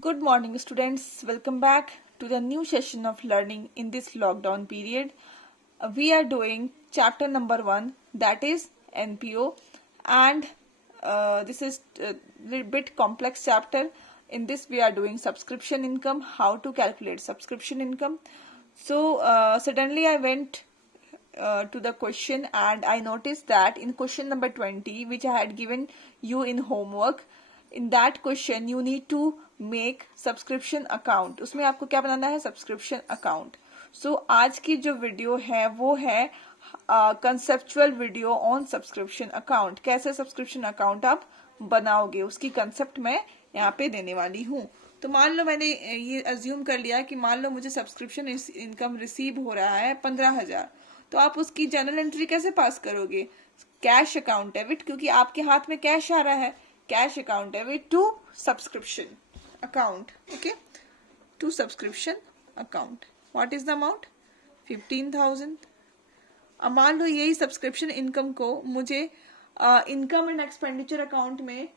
Good morning, students. Welcome back to the new session of learning in this lockdown period. We are doing chapter number 1, that is NPO, and this is a little bit complex chapter. In this, we are doing subscription income, how to calculate subscription income. So, suddenly I went to the question and I noticed that in question number 20, which I had given you in homework, in that question you need to make subscription account. उसमें आपको क्या बनाना है? subscription account. So आज की जो video है वो है conceptual video on subscription account. कैसे सब्सक्रिप्शन अकाउंट आप बनाओगे उसकी कंसेप्ट मैं यहाँ पे देने वाली हूँ. तो मान लो मैंने ये अज्यूम कर लिया कि मान लो मुझे सब्सक्रिप्शन इनकम रिसीव हो रहा है 15,000. तो आप उसकी जर्नल एंट्री कैसे पास करोगे? कैश अकाउंट डेबिट, क्योंकि आपके हाथ में कैश आ रहा है. Cash account debit to subscription account. Okay, to subscription account. What is the amount? 15,000. अब मान लो यही सब्सक्रिप्शन इनकम को मुझे इनकम एंड एक्सपेंडिचर अकाउंट में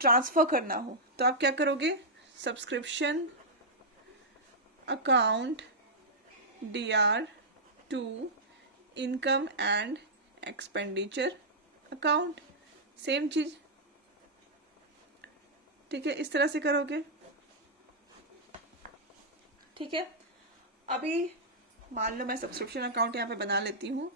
ट्रांसफर करना हो, तो आप क्या करोगे? Subscription account DR to income and expenditure account. Same चीज, ठीक है, इस तरह से करोगे. ठीक है, अभी मान लो मैं सब्सक्रिप्शन अकाउंट यहाँ पे बना लेती हूँ.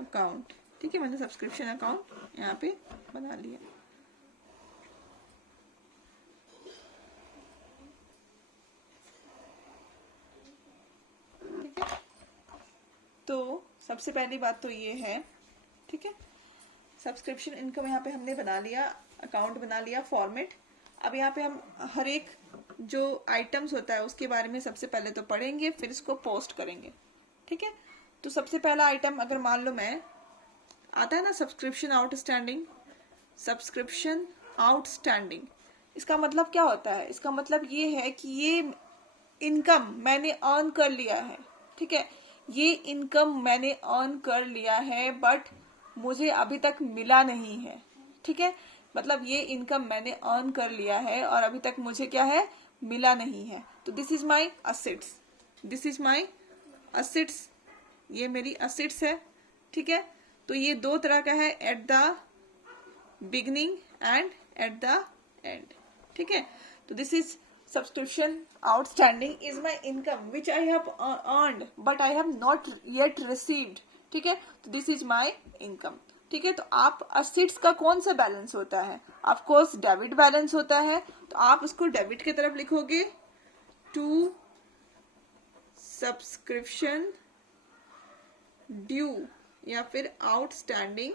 अकाउंट, ठीक है, मैंने सब्सक्रिप्शन अकाउंट यहाँ पे बना लिया. ठीक है, तो सबसे पहली बात तो ये है, ठीक है, सब्सक्रिप्शन इनकम यहाँ पे हमने बना लिया, अकाउंट बना लिया, फॉर्मेट. अब यहाँ पे हम हर एक जो आइटम्स होता है उसके बारे में सबसे पहले तो पढ़ेंगे, फिर इसको पोस्ट करेंगे. ठीक है, तो सबसे पहला आइटम अगर मान लो मैं आता है ना सब्सक्रिप्शन आउटस्टैंडिंग. सब्सक्रिप्शन आउटस्टैंडिंग, इसका मतलब क्या होता है? इसका मतलब ये है कि ये इनकम मैंने अर्न कर लिया है. ठीक है, ये इनकम मैंने अर्न कर लिया है बट मुझे अभी तक मिला नहीं है. ठीक है, मतलब ये इनकम मैंने अर्न कर लिया है और अभी तक मुझे क्या है? मिला नहीं है. तो this is my assets. This is my assets, ये मेरी असेट्स है. ठीक है, तो ये दो तरह का है, at the beginning and eight the and. ठीक है, तो this is subscription outstanding is my income which I have earned but I have not yet received. ठीक है, तो this is my income. ठीक है, तो आप असेट्स का कौन सा बैलेंस होता है? ऑफ कोर्स डेबिट बैलेंस होता है, तो आप उसको डेबिट की तरफ लिखोगे टू सब्सक्रिप्शन ड्यू या फिर आउटस्टैंडिंग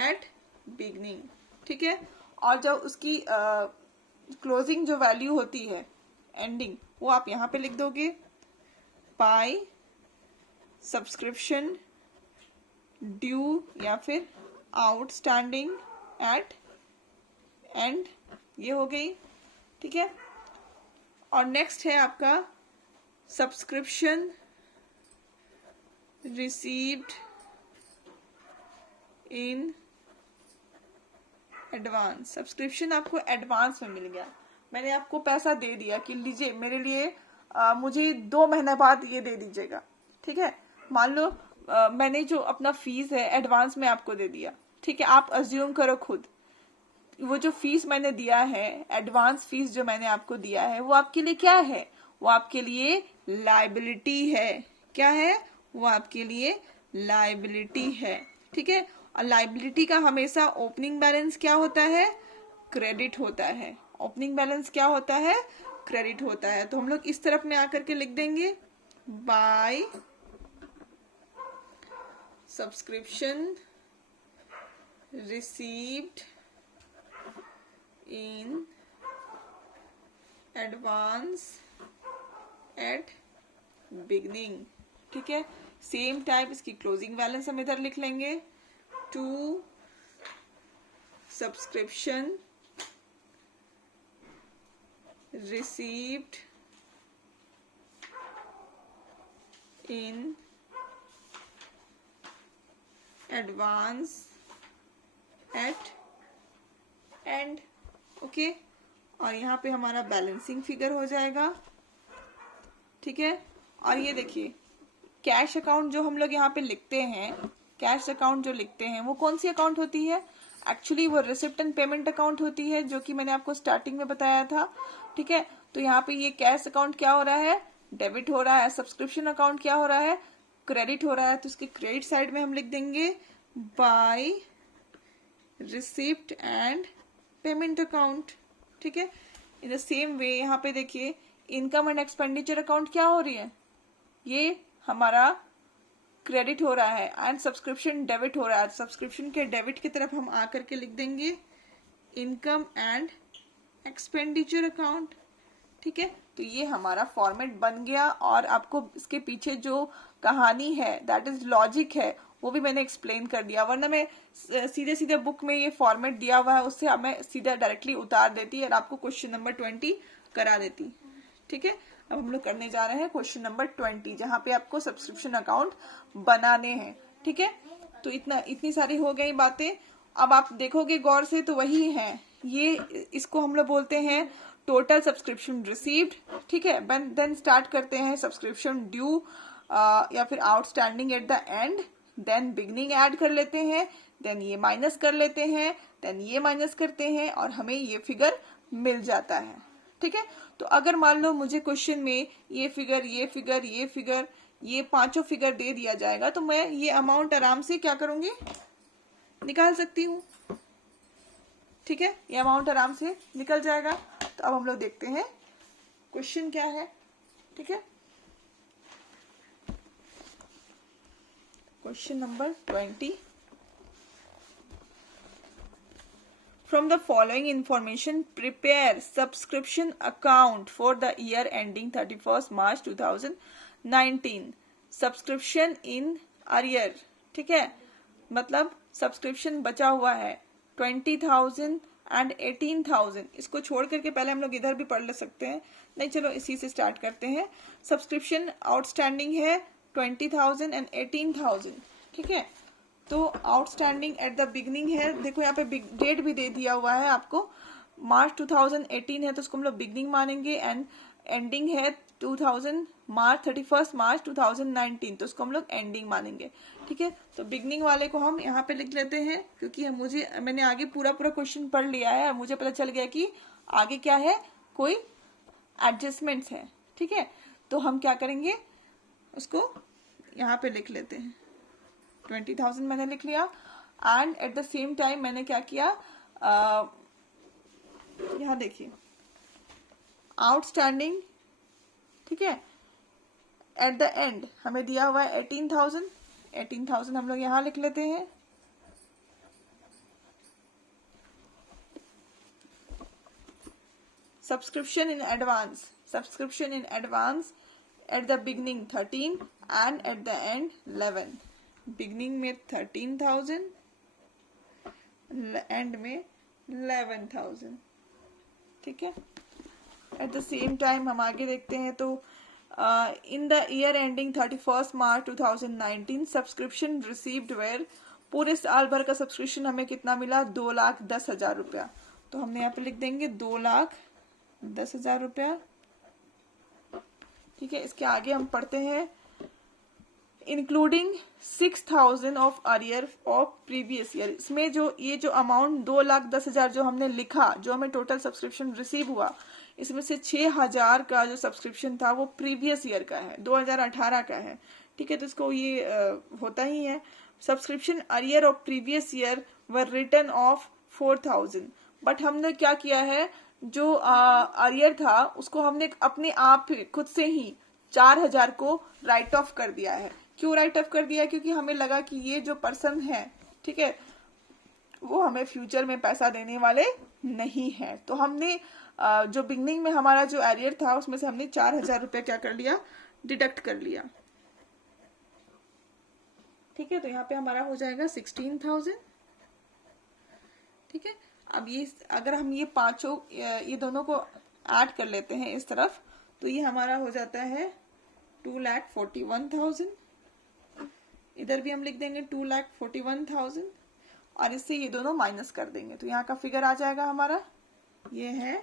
एट बिगनिंग. ठीक है, और जब उसकी क्लोजिंग जो वैल्यू होती है एंडिंग, वो आप यहां पे लिख दोगे बाय सब्सक्रिप्शन ड्यू या फिर आउटस्टैंडिंग एट एंड. ये हो गई. ठीक है, और नेक्स्ट है आपका subscription received in advance. Subscription आपको एडवांस में मिल गया, मैंने आपको पैसा दे दिया कि लीजिए मेरे लिए मुझे 2 महीने बाद ये दे दीजिएगा. ठीक है, मान लो मैंने जो अपना फीस है एडवांस में आपको दे दिया. ठीक है, आप अज्यूम करो खुद, वो जो फीस मैंने दिया है, एडवांस फीस जो मैंने आपको दिया है, वो आपके लिए क्या है? वो आपके लिए लायबिलिटी है. क्या है? वो आपके लिए लायबिलिटी है. ठीक है, और लायबिलिटी का हमेशा ओपनिंग बैलेंस क्या होता है? क्रेडिट होता है. ओपनिंग बैलेंस क्या होता है? क्रेडिट होता है. तो हम लोग इस तरफ में आकर के लिख देंगे by subscription received in advance at beginning. ठीक है, सेम टाइप इसकी क्लोजिंग बैलेंस हम इधर लिख लेंगे to subscription received in advance at end, okay. और यहाँ पे हमारा बैलेंसिंग फिगर हो जाएगा, ठीक है। और ये देखिए कैश अकाउंट जो हम लोग यहाँ पे लिखते हैं, कैश अकाउंट जो लिखते हैं वो कौन सी अकाउंट होती है? एक्चुअली वो रिसिप्ट एंड पेमेंट अकाउंट होती है, जो कि मैंने आपको स्टार्टिंग में बताया था, ठीक है। तो यहाँ पे ये कैश अकाउंट क्या हो रहा है? डेबिट हो रहा है। सब्सक्रिप्शन अकाउंट क्या हो रहा है? क्रेडिट हो रहा है। तो इसकी क्रेडिट साइड में हम लिख देंगे by receipt and payment account, ठीक है। इन द सेम वे यहाँ पे देखिए इनकम एंड एक्सपेंडिचर अकाउंट क्या हो रही है? ये हमारा क्रेडिट हो रहा है एंड सब्सक्रिप्शन डेबिट हो रहा है। सब्सक्रिप्शन के डेबिट की तरफ हम आकर के लिख देंगे इनकम एंड एक्सपेंडिचर अकाउंट, ठीक है। तो ये हमारा फॉर्मेट बन गया, और आपको इसके पीछे जो कहानी है, दैट इज लॉजिक है, वो भी मैंने एक्सप्लेन कर दिया। वरना मैं सीधे सीधे बुक में ये फॉर्मेट दिया हुआ है, उससे मैं सीधा डायरेक्टली उतार देती और आपको क्वेश्चन नंबर 20 करा देती, ठीक है। अब हम लोग करने जा रहे हैं क्वेश्चन नंबर 20, जहां पे आपको सब्सक्रिप्शन अकाउंट बनाने हैं, ठीक है। तो इतनी सारी हो गई बातें। अब आप देखोगे गौर से तो वही है, ये इसको हम लोग बोलते हैं टोटल सब्सक्रिप्शन रिसीव्ड, ठीक है। देन स्टार्ट करते हैं सब्सक्रिप्शन ड्यू या फिर outstanding at the end, then beginning add कर लेते हैं, देन ये माइनस कर लेते हैं, देन ये माइनस करते हैं, और हमें ये फिगर मिल जाता है, ठीक है। तो अगर मान लो मुझे क्वेश्चन में ये फिगर, ये फिगर, ये फिगर, ये पांचों फिगर दे दिया जाएगा, तो मैं ये अमाउंट आराम से क्या करूंगी? निकाल सकती हूँ, ठीक है। ये अमाउंट आराम से निकल जाएगा। तो अब हम लोग देखते हैं क्वेश्चन क्या है, ठीक है। Question number 20, from the following information prepare subscription account for the year ending 31st March 2019. subscription in arrear, ठीक है, मतलब सब्सक्रिप्शन बचा हुआ है 20,000 एंड 18,000। इसको छोड़ करके पहले हम लोग इधर भी पढ़ ले सकते हैं, नहीं चलो इसी से स्टार्ट करते हैं। सब्सक्रिप्शन आउटस्टैंडिंग है 20,000 एंड 18,000, ठीक है। तो आउटस्टैंडिंग एट द बिगनिंग है, देखो यहाँ पे डेट भी दे दिया हुआ है आपको, मार्च 2018 है तो उसको हम लोग बिगनिंग मानेंगे, एंड एंडिंग है 31 मार्च 2019, तो उसको हम लोग एंडिंग मानेंगे, ठीक है। तो बिगनिंग वाले को हम यहाँ पे लिख लेते हैं, क्योंकि मैंने आगे पूरा क्वेश्चन पढ़ लिया है, मुझे पता चल गया कि आगे क्या है, कोई एडजस्टमेंट्स है, ठीक है। तो हम क्या करेंगे, उसको यहाँ पे लिख लेते हैं। 20,000 मैंने लिख लिया, and at the same time मैंने क्या किया, यहाँ देखिए आउटस्टैंडिंग, ठीक है, एट द एंड हमें दिया हुआ है 18,000 हम लोग यहाँ लिख लेते हैं। Subscription in advance at the beginning 13 and eight the and 11। Beginning में 13,000, एंड में 11,000, ठीक है। एट द सेम टाइम हम आगे देखते हैं, तो in the year ending 31 March 2019 subscription received were, पूरे साल भर का सब्सक्रिप्शन हमें कितना मिला, 2,10,000 रुपया। तो हमने यहाँ पे लिख देंगे 2,10,000 रुपया, ठीक है। इसके आगे हम पढ़ते हैं including 6,000 of arrear of previous year. इसमें जो ये जो अमाउंट 2,10,000 जो हमने लिखा, जो हमें टोटल सब्सक्रिप्शन रिसीव हुआ, इसमें से 6,000 का जो सब्सक्रिप्शन था वो प्रीवियस ईयर का है, 2018 का है, ठीक है। तो इसको ये होता ही है। Subscription arrear of previous year were return of 4,000, but हमने क्या किया है, जो अरियर था उसको हमने अपने आप खुद से ही 4,000 को राइट ऑफ कर दिया है। क्यों राइट ऑफ कर दिया? क्योंकि हमें लगा कि ये जो पर्सन है, ठीक है, वो हमें फ्यूचर में पैसा देने वाले नहीं है। तो हमने जो बिगनिंग में हमारा जो एरियर था उसमें से हमने 4,000 रुपया क्या कर लिया, डिडक्ट कर लिया, ठीक है। तो यहाँ पे हमारा हो जाएगा 16,000, ठीक है। अब ये अगर हम ये पांचों ये दोनों को ऐड कर लेते हैं इस तरफ, तो ये हमारा हो जाता है 2,41,000, इधर भी हम लिख देंगे 2,41,000 और इससे ये दोनों माइनस कर देंगे तो यहाँ का फिगर आ जाएगा हमारा, ये है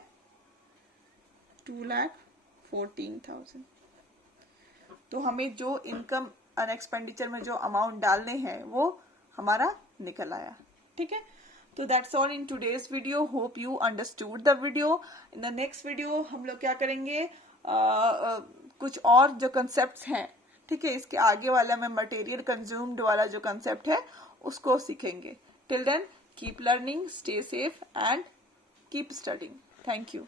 2,14,000। तो हमें जो इनकम और एक्सपेंडिचर में जो अमाउंट डालने हैं वो हमारा निकल आया। ठीक है, तो that's all in today's video. Hope you understood the video. In the next video हम लोग क्या करेंगे, कुछ और जो कंसेप्ट्स हैं, ठीक है, इसके आगे वाला में मटेरियल कंज्यूम्ड वाला जो कंसेप्ट है उसको सीखेंगे। Till then keep learning, stay safe and keep studying. Thank you.